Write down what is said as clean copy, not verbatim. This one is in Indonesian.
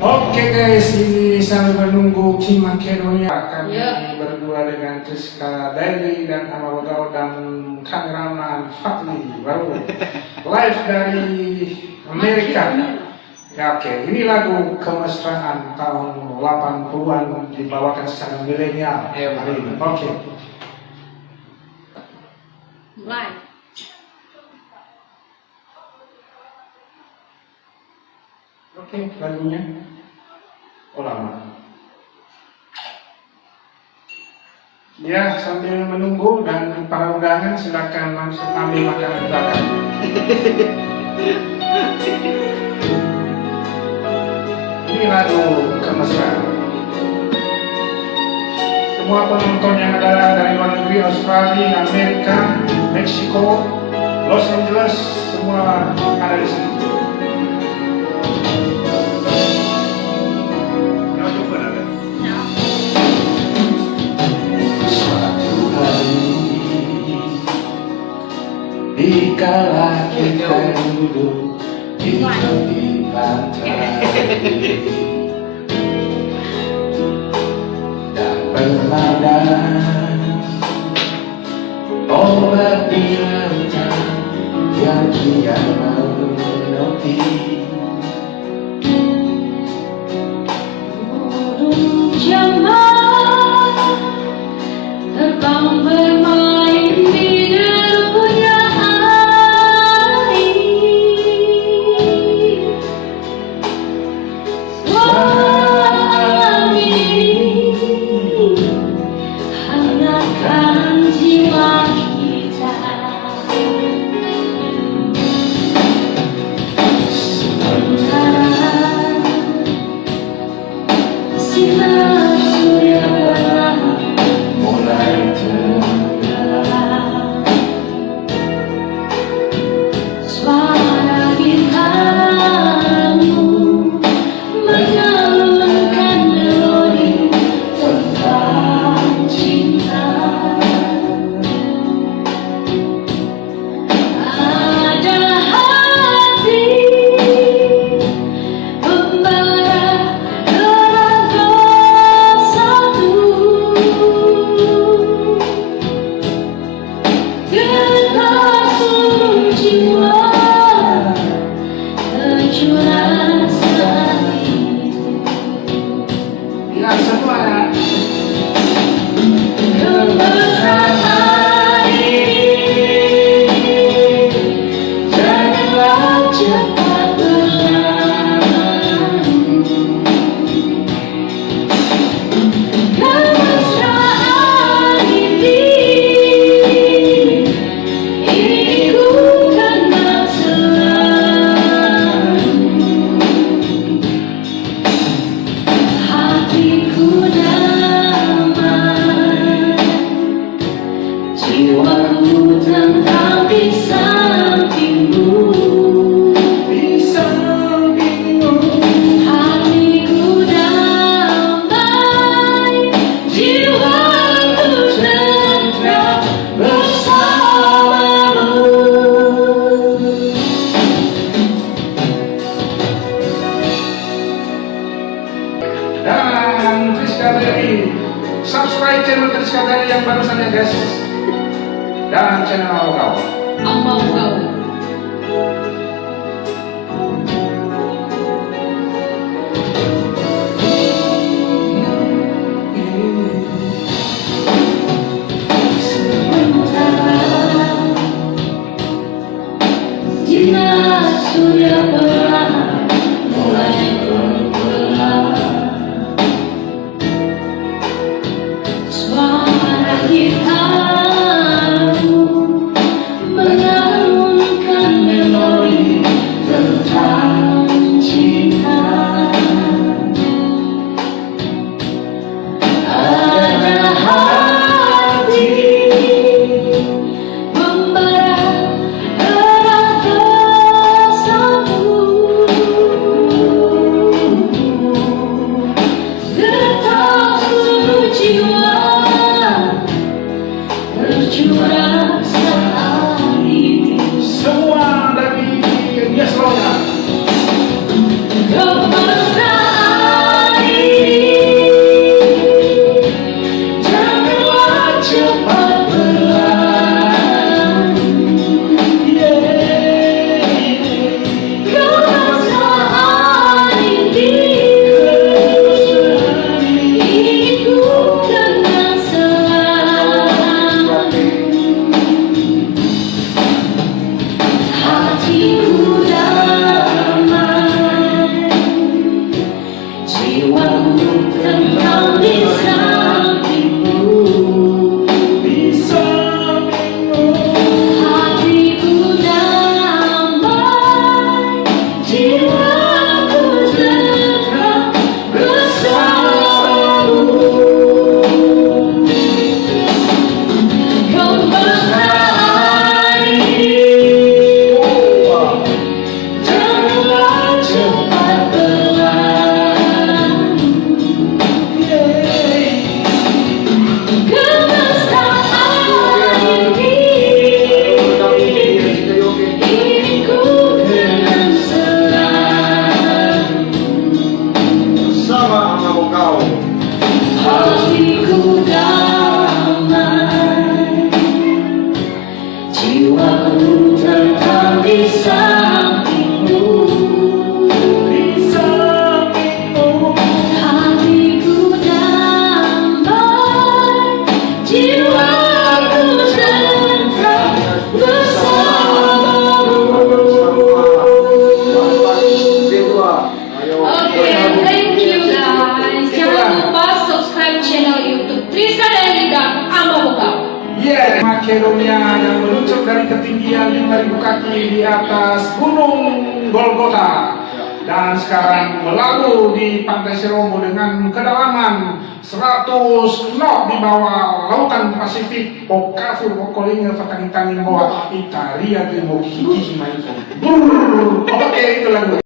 Oke guys, ini sambil menunggu Kim Makedonia, kami berdua dengan Rizka Daily dan Amawagao dan kameraman Fatli baru live dari Amerika. Ya, oke, ini lagu kemesraan tahun 80-an dibawakan secara milenial hari ini. Oke. Mulai. Oke, lagunya. Oh, lama. Ya, sambil menunggu dan para undangan silakan langsung ambil makanan di belakang. Ini lagu kemesraan. Semua penonton yang ada dari luar negeri, Australia, Amerika, Meksiko, Los Angeles, semua ada di sini. Dikala kita duduk di tepi pantai dan berladang obat di lautan yang kian menepi. Burung jaman terbang bermain di derunya air. Suara ini hangatkan jiwa kita. Sementara sinar surya perlahan Mulai tergelam, suara gitarmu mengalunkan melodi tentang cinta. Ada hati pembara gerakan satu, getar seluruh jiwa tercurah saat itu. ya semua. Kemesraan ini janganlah cepat berlalu. Kemesraan ini ku kenal selalu. Hatiku damai, jiwaku tentram di sampingmu. Hatiku damai, jiwaku tentram bersamamu. Dan Rizka Daily, subscribe channel Rizka Daily yang baru saja guys, dan channel Amawagao. Amawagao. Sinar surya perlahan mulai bergerak. Suara gitarmu mengalun ketinggian 5.000 kaki di atas Gunung Golgota. Dan sekarang berlabuh di Pantai Serobo dengan kedalaman 100 knot di bawah lautan Pasifik. Pokafu pokolinga fatangitangin bawah Italia di Mokikihi Maifo. Oke, itu lagu.